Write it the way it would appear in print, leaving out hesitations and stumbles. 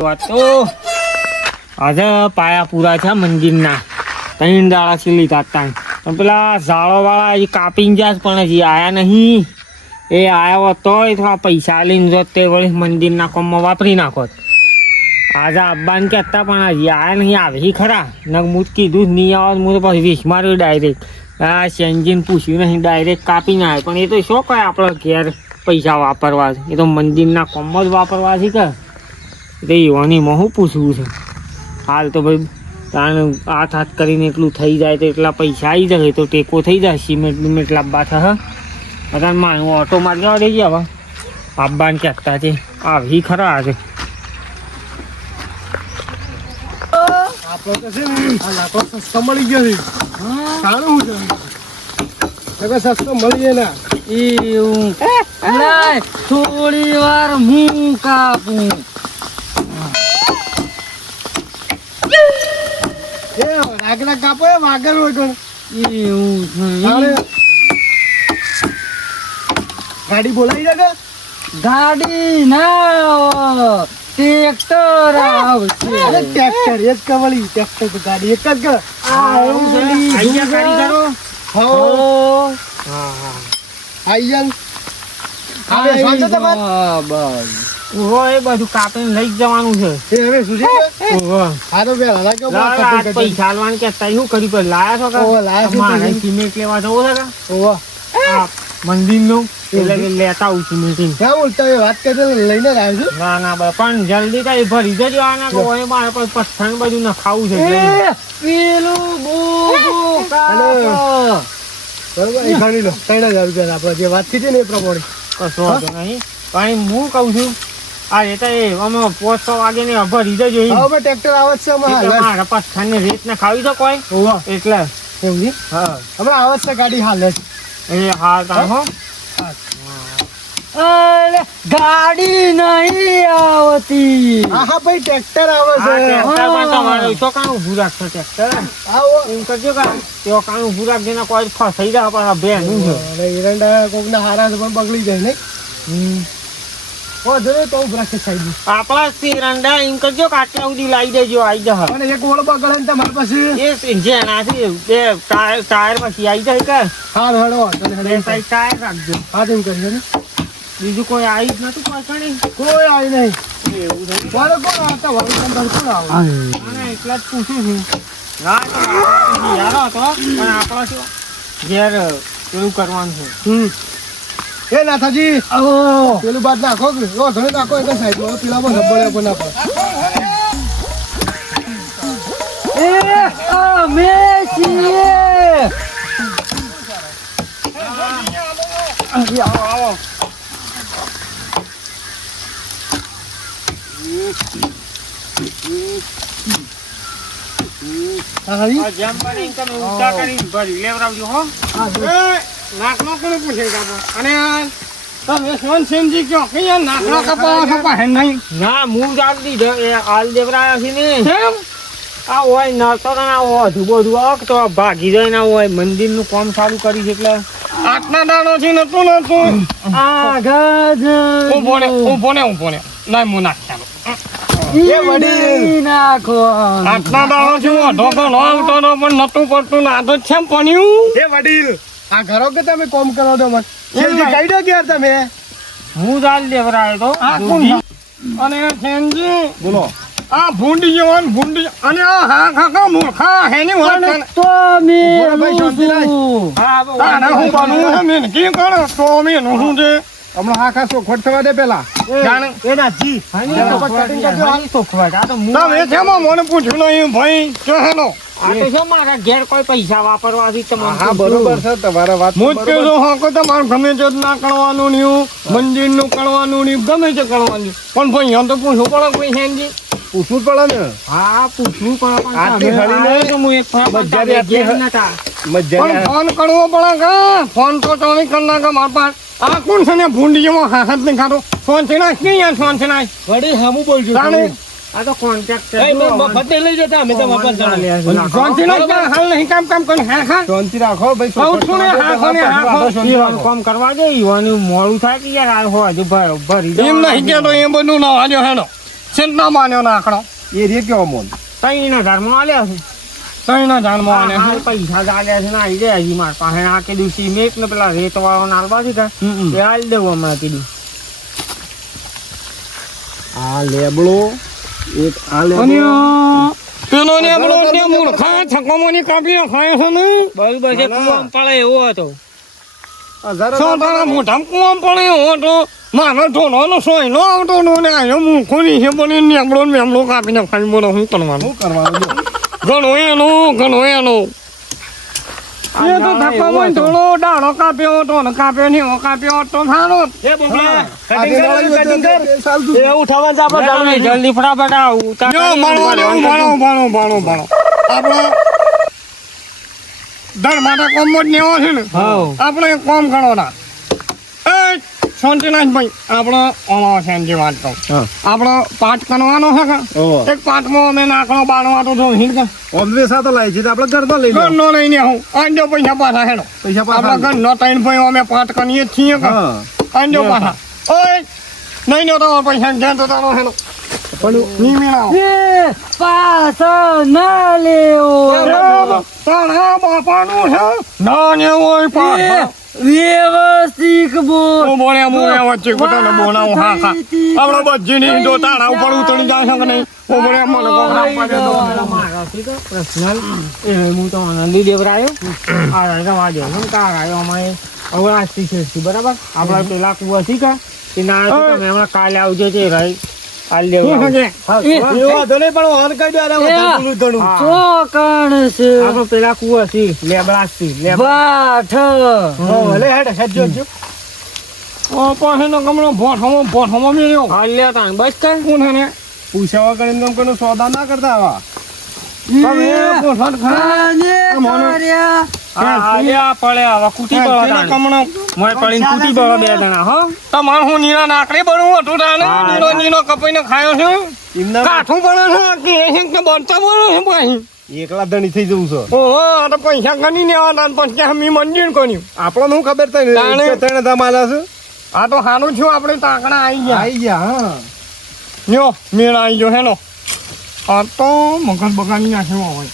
તો આજે પાયા પૂરા છે મંદિરના 3 દાડાથી લીધા હતા પણ પેલા ઝાડોવાળા હજી કાપીને ગયા પણ હજી આયા નહીં. એ આવ્યો હતો એ થોડા પૈસા લઈને જોત તે વળી મંદિરના કામમાં વાપરી નાખોત. આજે આવવાને કહેતા પણ હજી આયા નહીં. આવી ખરા ને હું કીધું જ નહીં આવે હું તો પછી વીસ માર્યું ડાયરેક્ટ. આ સેન્જીને પૂછ્યું નહીં ડાયરેક્ટ કાપીને આવે પણ એ તો શું કહે આપણે ઘેર પૈસા વાપરવા છે એ તો મંદિરના કામમાં જ વાપરવા છે કે એટલે યુવાનીમાં શું પૂછવું છે. હાલ તો ભાઈ તાણે હાથ કરીને એટલું થઈ જાય તો એટલા પૈસા આવી જાય તો ટેકો થઈ જાય. સિમેન્ટ બિમેન્ટ લાવવા થશે બધા માં હું ઓટો મારી જવા દઈ હવે આવવાને કહેતા છે આવી ખરા છે. આપણે તો છે ને આ લાકડો સસ્તો મળી ગયો છે. સારું છે સસ્તો મળીએ ને એવું થોડી વાર હું કાપું. એ વાગડા કાપો એ વાગર હોય કોણ એવું ગાડી બોલાવી દે ગાડી ના ટ્રેક્ટર આવશે. ટ્રેક્ટર એક કવળી ટ્રેક્ટર તો ગાડી એક જ એ બધું કાપીને લઈ જવાનું છે. પૈસા આલવાનું કેતા શું કર્યું પણ લાયા છો મારે સિમેન્ટ લેવા જવું છે મંદિર નું એટલે લેતા આવું સિમેન્ટ. વાત કરી લઈને આવ્યો છું. ના ના બસ પણ જલ્દી કઈ ભરી જજો આના કોઈ મારે પણ પથ્થર બધું ન ખાવું છે. પેલું ગણી લો 3000 રૂપિયા આપડે જે વાત થઈ ને એ પ્રમાણે કશો વાંધો નહીં. પણ હું કઉ છું આ રેતા એ અમે 500 વાગે ને ભરી જજો. હવે ટ્રેક્ટર આવત છે મારા પથ્થર ને રેત ને ખાવી તો કોઈ એટલે હા હમણાં આવત છે ગાડી હાલ એ હા તારો ગાડી નહીં આવતી. હા ભાઈ ટ્રેક્ટર આવે છે. તો કામ ઉભું રાખશો ટ્રેક્ટર એમ કરજો કે તેઓ કામ ઉભું રાખજે ને કોઈ ફસાઈ જાય પણ બેનું છે એરંડા કોક ના હારા પણ બગડી જાય નહીં. તો ઉભું રાખે સાઈડ આપણા તિરંડા એમ કરજો કે આટલા સુધી લાવી દેજો આવી જાય. અને એક ઓળો બગડે ને તમારી પાસે એ જેનાથી બે ટાયર પછી આવી જાય કે હા હડો બે સાઈડ ટાયર રાખજો. હા તેમ કરીએ ને બીજું કોઈ આવી જ નતું કોઈ કોઈ આવી નહીં. એવું થયું કોણ આવતા કોણ આવે એટલા જ પૂછું છું. ના યારો હતો પણ આપણા શું ઘેર પેલું કરવાનું છે. એ નાથાજી પેલું બાદ નાખો ઘણી નાખો એક સાઈડ પેલા પણ રબડે પણ નાખો. અમે છીએ આવો જેમ બને તમે ઊંચા કરીને ભરી લેવડાવજો હો. નાખનો કોને પૂછે અને તમે સોનસેનજી કયો કે નાખનો કપાવા છો પણ નહીં. ના હું જ આપી દીધો એ હાલ દેવરાયા છે ને કેમ આ હોય નતો ના હોય બધું આવ તો ભાગી જાય ના હોય મંદિર નું કામ સારું કરી છે એટલે આટલા દાડો થી નતું આ ગજ ઉભો ને ના હું નાખતા એ વડી નાખો આટલા દાડો થી ઢોકો નો આવતો નો પણ નતું પડતું ના તો છે પણ્યું. એ વડીલ આ ઘરો કે તમે કોમ કરો તો મત જલ્દી કહી દો કે યાર તમે હું જ હાલ દેવરાયો તો આ કોણ અને ફેનજી બોલો આ ભૂંડી જવાન ભૂંડી અને આ હા કાકા મૂર્ખા હેની વાત તો મે ભાઈ શાંતિરાજ હા ના હું બનું હે મેં કે કરો તો મે નું છે હમણાં હા ખાસો ખોટ થવા દે પેલા જાણ એના જી કટિંગ કરજો તો ખવાય આ તો તમે કેમાં મને પૂછ્યું નહીં ભાઈ કે હેલો આ તો શું મારા ઘેર કોઈ પૈસા વાપરવાથી તમને હા બરોબર છે તમારા વાત હું જ કહું છું હા કે તમારે ગમે તે ના કરવાનું નહીં મંદિરનું કરવાનું નહીં ગમે તે કરવાનું પણ ભાઈ એમ તો પૂછવું પડે કોઈ હેનજી પૂછવું પડે ને હા પૂછવું પડે આટલી હળી તો હું એક પણ ફોન કરવો પડે કે ફોન તો તમે કરી નાખો મારા પાસે આ કોણ છે ને ભૂંડીમાં હાથ નહીં ખાતો ફોન છે ના નહીં યાર ફોન છે ના વડી હામું બોલજો આ તો કોન્ટ્રાક્ટ મફત લઈ જતા અમે તો મફત શાંતિ હાલ નહીં કામ કરી હા શાંતિ રાખો ભાઈ કામ કરવા દે યુવાનું મોડું થાય કે યાર આ હજુ ભરી એમ નહીં કેતો એ બધું ના હાજો હેડો છેટના માન્યો નાખણો એ રે કેવો મોન 3,000 આલ્યા છે. 3,000 માં આને હાલ પૈસા જ આલ્યા છે ને આવી જાય હજી મારા પાસે. આ કીધું સિમેન્ટ ને પેલા રેત વાળો નાલવા છે એ હાલ દેવું હમણાં કીધું. આ લેબડો એક આ અને લેબડો પેલો ને આપણો ને મૂર્ખા છકોમોની કાપી ખાય છે ને બરોબર છે કુવામાં પડે એવો હતો. તારા મોઢામાં કુવામ પડે એવો તો મારો ઢોળવાનો સોયનો આવતો નો ને આયો મૂર્ખો ની છે બની નેબડો ને મેમડો કાપીને ખાઈ બોલો શું કરવાનું શું કરવાનું જો? ઘણો એનો એ તો ધક્કો મોય થોડો ડાળો કાપ્યો તો ને કાપ્યો ને એવો કાપ્યો તો સારો એ બબલા આ દેવાળી હોય તો ચાલતું. એ ઉઠાવવાનું છે આપણે જલ્દી ફટાફટ આવ જો માણો આપણે દર માટે કોમ જ નેવો છે ને આપણે એક કોમ કરો ના એ શાંતિનાથ ભાઈ આપણે અમારો શાંતિ વાત કહું હા. આપણો પાઠ કરવાનો છે કે ઓહો. એક પાઠમાં અમે નાખણો બાણવા તો જો હિંડ કે ઓમરે સાથે લાવી છે તો આપણે ઘરમાં લઈ લો. ઘરનો લઈને આવું આંજો પૈસા પાછા હેડો પૈસા આપણા પાછા ઘરનો ત્રણ ભાઈ અમે પાઠ કરીએ જ છીએ કે હા આંજો પાછા ઓય નહીં નો તમારા પૈસા ઘેર તો તારો હેડો પણ નહીં મેળાવો પાછા ના લેવો તારા બાપાનું છે ના ને હોય પાછા વ્યવસ્થિત બોલ. હું બોલ્યા વચ્ચે પોતાને બોલાવું હા હા આપણે બધી જો તારા ઉપર ઉતરી જાય છે કે નહીં હું બોલ્યા મને કોકરા પાડે તો હું તો આનંદી દેવરાયો આ રવાજો આવ્યો અમારે અવરાજથી છે બરાબર આપણા પેલા કુવા થી કા એ ના તમે હમણાં કાલે આવજો તે રહી કાલ શું લેવા છે એ વાંધો નહીં, પણ ઓન કહી દો, આને વધારે ધણું. આપણે પેલા કુવા થી લેબડાસ થી ભલે હેડ હેડજો હેડજો. ઓ પાછળનો ગમણો ભોઠમાં મેળ્યો હાલ લે તાણ બસ કર કોણ હે ને પૂછ્યા વગર એમ કોઈનો સોદા ના કરતા આવા. તમે પોઠાટ ખરા આ પડે હવે કુટી પડે તાણ કમણો મોય પડીને કુટી પડે બે જણા હો તમારે હું નીરા નાકડી બનવું હતું તાને નીરો કપાઈને ખાયો છે એમના કાઠું પડે છે કે બનતા બોલો છે પછી એકલા ધણી થઈ જવું છે. ઓહો આ તો પૈસા ગણી ને આવતા પછી અમે મંજૂર કર્યું આપણને શું ખબર થાય તાણે. ને 3,000 માલા છે. આ તો સારું થયું આપણે તાકડા આવી ગયા આઈ ગયા હા. લ્યો મેળ આવી ગયો હેલો આ તો મગજ બગાડી નાખ્યો હોય